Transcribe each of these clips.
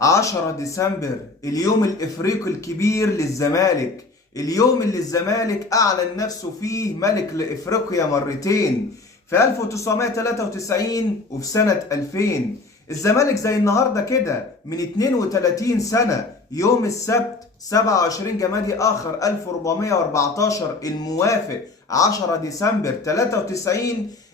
10 ديسمبر اليوم الإفريقي الكبير للزمالك. اليوم اللي الزمالك أعلن نفسه فيه ملك لإفريقيا مرتين، في 1993 وفي سنة 2000. الزمالك زي النهاردة كده من 32 سنة يوم السبت 27 جمادي آخر 1414 الموافق 10 ديسمبر 93،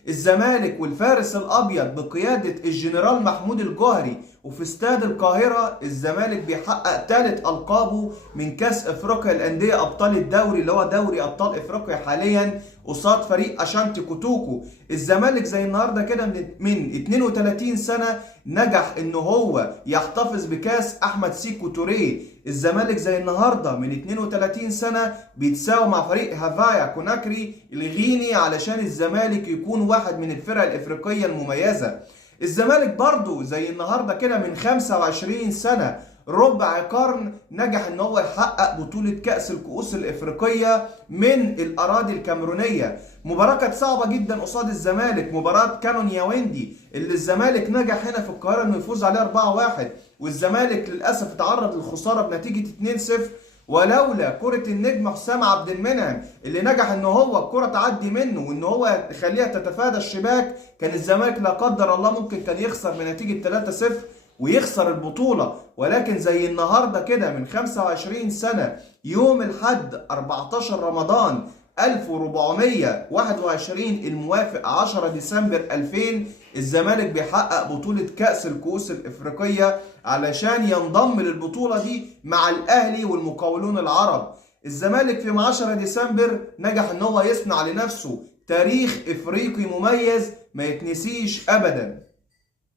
الزمالك والفارس الأبيض بقيادة الجنرال محمود الجوهري وفي استاد القاهرة الزمالك بيحقق ثالث ألقابه من كأس أفريقيا الأندية أبطال الدوري اللي هو دوري أبطال أفريقيا حاليا قصاد فريق أشانتي كوتوكو. الزمالك زي النهارده كده من 32 سنة نجح إن هو يحتفظ بكأس أحمد سيكو توريه. الزمالك زي النهارده من 32 سنة بيتساوي مع فريق هافايا كوناكري الغيني علشان الزمالك يكون واحد من الفرق الإفريقية المميزة. الزمالك برضو زي النهارده كده من 25 سنة ربع قرن نجح ان هو يحقق بطولة كأس الكؤوس الافريقية من الاراضي الكاميرونية. مباراة كانت صعبة جدا قصاد الزمالك، مباراة كانون ياوندي اللي الزمالك نجح هنا في القاهرة انه يفوز عليها 4-1، والزمالك للاسف اتعرض للخسارة بنتيجة 2-0 ولولا كرة النجم حسام عبد المنعم اللي نجح ان هو الكرة تعدي منه وان هو يخليها تتفادى الشباك، كان الزمالك لا قدر الله ممكن كان يخسر بنتيجة 3-0 ويخسر البطولة. ولكن زي النهاردة كده من 25 سنة يوم الحد 14 رمضان 1421 الموافق 10 ديسمبر 2000 الزمالك بيحقق بطولة كأس الكؤوس الإفريقية علشان ينضم للبطولة دي مع الأهلي والمقاولون العرب. الزمالك في 10 ديسمبر نجح ان هو يصنع لنفسه تاريخ إفريقي مميز ما يتنسيش أبدا.